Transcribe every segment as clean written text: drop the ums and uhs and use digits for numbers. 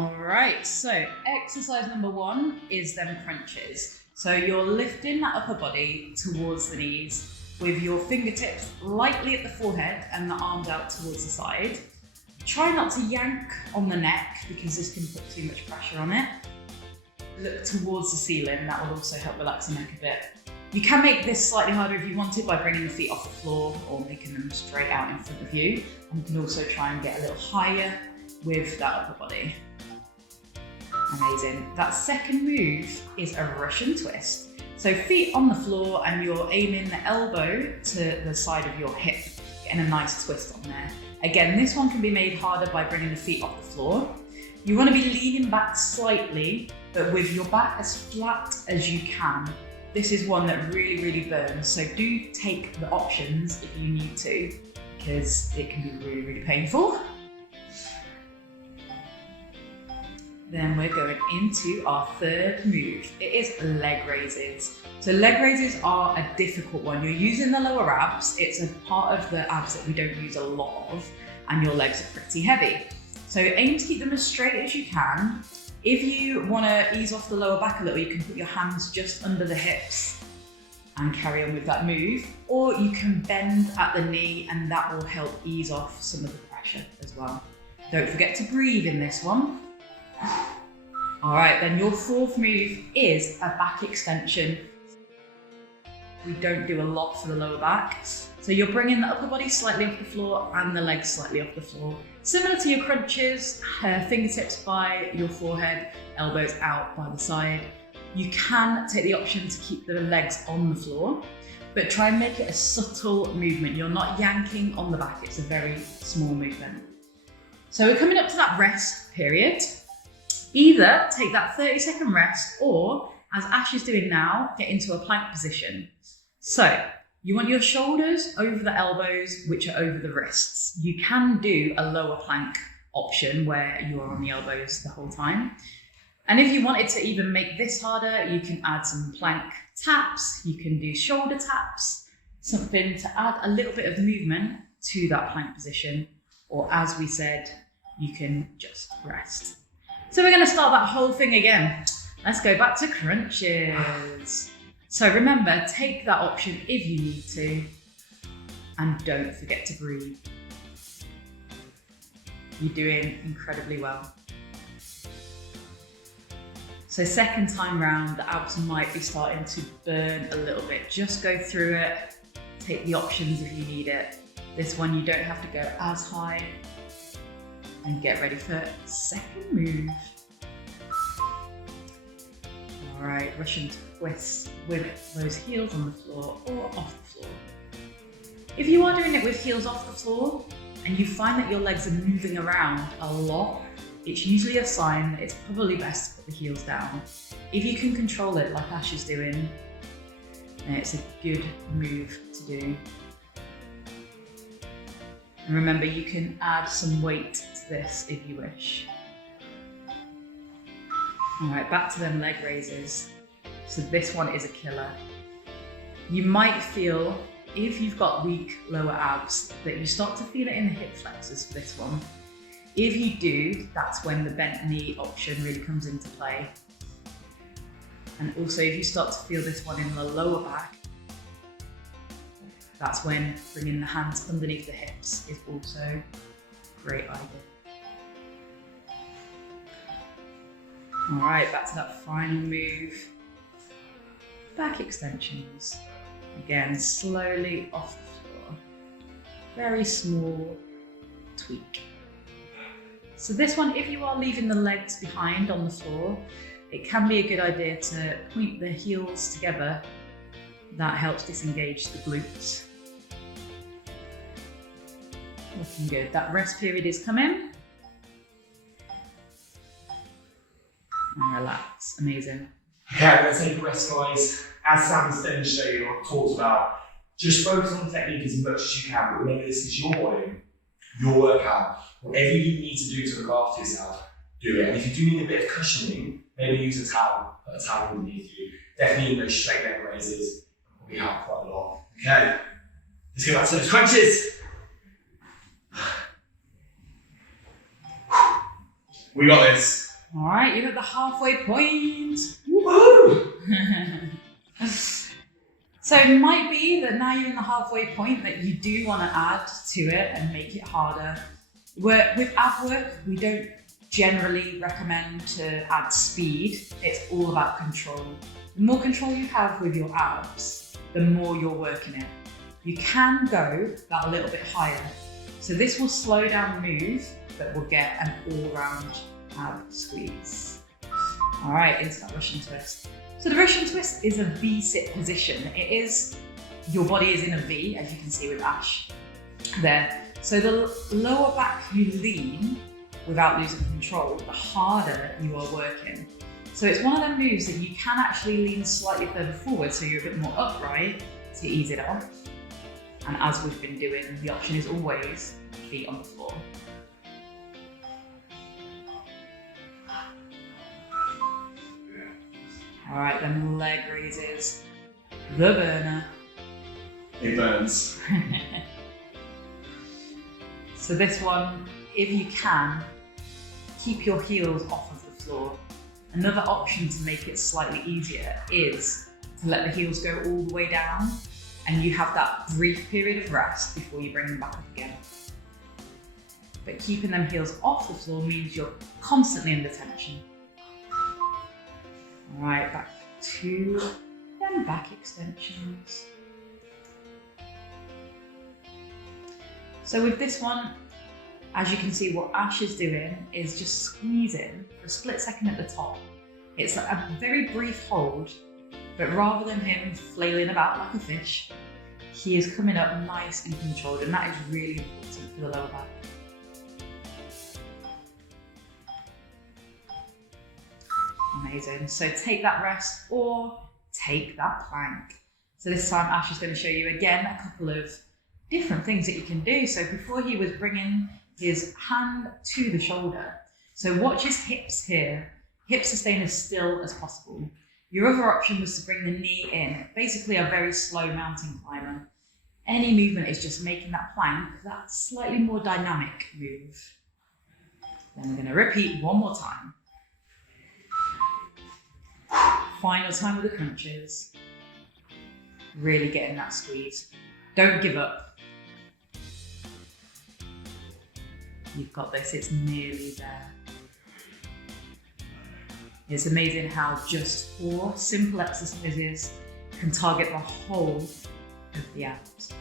All right, so exercise number 1 is them crunches. So you're lifting that upper body towards the knees with your fingertips lightly at the forehead and the arms out towards the side. Try not to yank on the neck because this can put too much pressure on it. Look towards the ceiling, that will also help relax the neck a bit. You can make this slightly harder if you wanted by bringing the feet off the floor or making them straight out in front of you. And you can also try and get a little higher with that upper body. Amazing. That second move is a Russian twist. So feet on the floor and you're aiming the elbow to the side of your hip, getting a nice twist on there. Again, this one can be made harder by bringing the feet off the floor. You want to be leaning back slightly, but with your back as flat as you can. This is one that really, really burns. So do take the options if you need to, because it can be really, really painful. Then we're going into our third move. It is leg raises. So leg raises are a difficult one. You're using the lower abs. It's a part of the abs that we don't use a lot of, and your legs are pretty heavy. So aim to keep them as straight as you can. If you want to ease off the lower back a little, you can put your hands just under the hips and carry on with that move. Or you can bend at the knee and that will help ease off some of the pressure as well. Don't forget to breathe in this one. All right, then your fourth move is a back extension. We don't do a lot for the lower back. So you're bringing the upper body slightly off the floor and the legs slightly off the floor. Similar to your crunches, fingertips by your forehead, elbows out by the side. You can take the option to keep the legs on the floor, but try and make it a subtle movement. You're not yanking on the back, it's a very small movement. So we're coming up to that rest period. Either take that 30-second rest or, as Ash is doing now, get into a plank position. So you want your shoulders over the elbows, which are over the wrists. You can do a lower plank option where you are on the elbows the whole time. And if you wanted to even make this harder, you can add some plank taps, you can do shoulder taps, something to add a little bit of movement to that plank position. Or as we said, you can just rest. So we're going to start that whole thing again. Let's go back to crunches. So remember, take that option if you need to, and don't forget to breathe. You're doing incredibly well. So second time round, the abs might be starting to burn a little bit. Just go through it, take the options if you need it. This one you don't have to go as high. And get ready for second move. All right, Russian twist with those heels on the floor or off the floor. If you are doing it with heels off the floor and you find that your legs are moving around a lot, it's usually a sign that it's probably best to put the heels down. If you can control it like Ash is doing, then it's a good move to do. And remember, you can add some weight to this if you wish. All right, back to them leg raises. So this one is a killer. You might feel, if you've got weak lower abs, that you start to feel it in the hip flexors for this one. If you do, that's when the bent knee option really comes into play. And also if you start to feel this one in the lower back, that's when bringing the hands underneath the hips is also a great idea. All right, back to that final move. Back extensions. Again, slowly off the floor. Very small tweak. So this one, if you are leaving the legs behind on the floor, it can be a good idea to point the heels together. That helps disengage the glutes. Looking good. That rest period is coming. And relax. Amazing. Okay, I'm going to take a rest, guys. As Sam's demonstrated or talked about, just focus on the technique as much as you can. But remember, this is your body, your workout. Whatever you need to do to look after yourself, do it. And if you do need a bit of cushioning, maybe use a towel, put a towel underneath you. Definitely in those straight leg raises, we have quite a lot. Okay, let's go back to those crunches. We got this. All right, you're at the halfway point. Woohoo! So it might be that now you're in the halfway point that you do want to add to it and make it harder. With ab work, we don't generally recommend to add speed. It's all about control. The more control you have with your abs, the more you're working it. You can go that a little bit higher. So this will slow down the move, but we'll get an all-round ab squeeze. All right, into that Russian twist. So the Russian twist is a V-sit position. It is, your body is in a V, as you can see with Ash there. So the lower back you lean without losing control, the harder you are working. So it's one of them moves that you can actually lean slightly further forward so you're a bit more upright to ease it off. And as we've been doing, the option is always feet on the floor. All right, then leg raises, the burner. It burns. So this one, if you can, keep your heels off of the floor. Another option to make it slightly easier is to let the heels go all the way down and you have that brief period of rest before you bring them back up again. But keeping them heels off the floor means you're constantly under tension. All right, back to them back extensions. So with this one, as you can see, what Ash is doing is just squeezing for a split second at the top. It's a very brief hold, but rather than him flailing about like a fish, he is coming up nice and controlled, and that is really important for the lower back. Amazing. So take that rest or take that plank. So this time Ash is going to show you again a couple of different things that you can do. So before he was bringing his hand to the shoulder. So watch his hips here. Hips are staying as still as possible. Your other option was to bring the knee in. Basically a very slow mountain climber. Any movement is just making that plank that slightly more dynamic move. Then we're going to repeat one more time. Final time with the crunches. Really getting that squeeze. Don't give up. You've got this, it's nearly there. It's amazing how just 4 simple exercises can target the whole of the abs.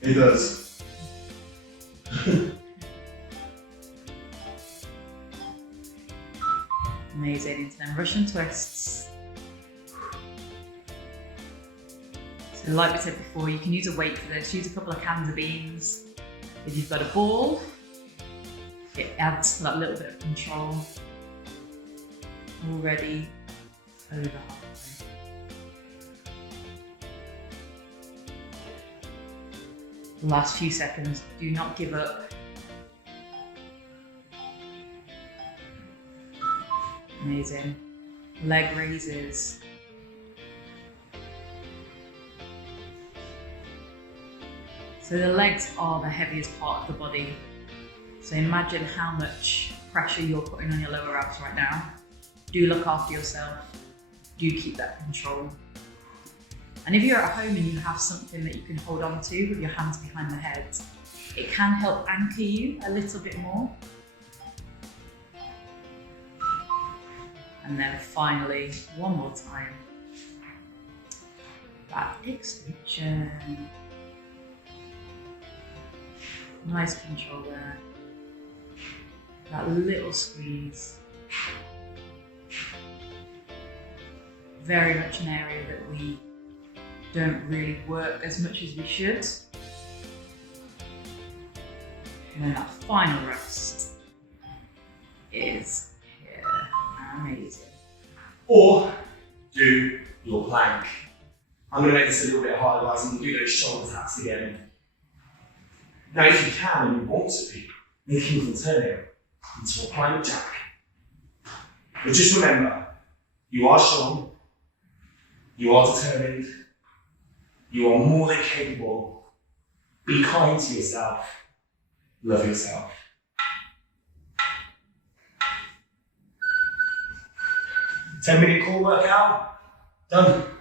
It does. Amazing, into them Russian twists. So like we said before, you can use a weight for this. Use a couple of cans of beans. If you've got a ball, it adds that little bit of control. Already over halfway. The last few seconds, do not give up. Amazing. Leg raises. So the legs are the heaviest part of the body. So imagine how much pressure you're putting on your lower abs right now. Do look after yourself. Do keep that control. And if you're at home and you have something that you can hold on to with your hands behind the head, it can help anchor you a little bit more. And then finally, one more time. Back extension. Nice control there. That little squeeze. Very much an area that we don't really work as much as we should. And then that final rest is here. Amazing. Or do your plank. I'm going to make this a little bit harder, guys, and we'll do those shoulder taps again. Now, if you can and you want to be, make a little turning into a plank jack. But just remember, you are strong, you are determined, you are more than capable. Be kind to yourself, love yourself. 10-minute core workout, done.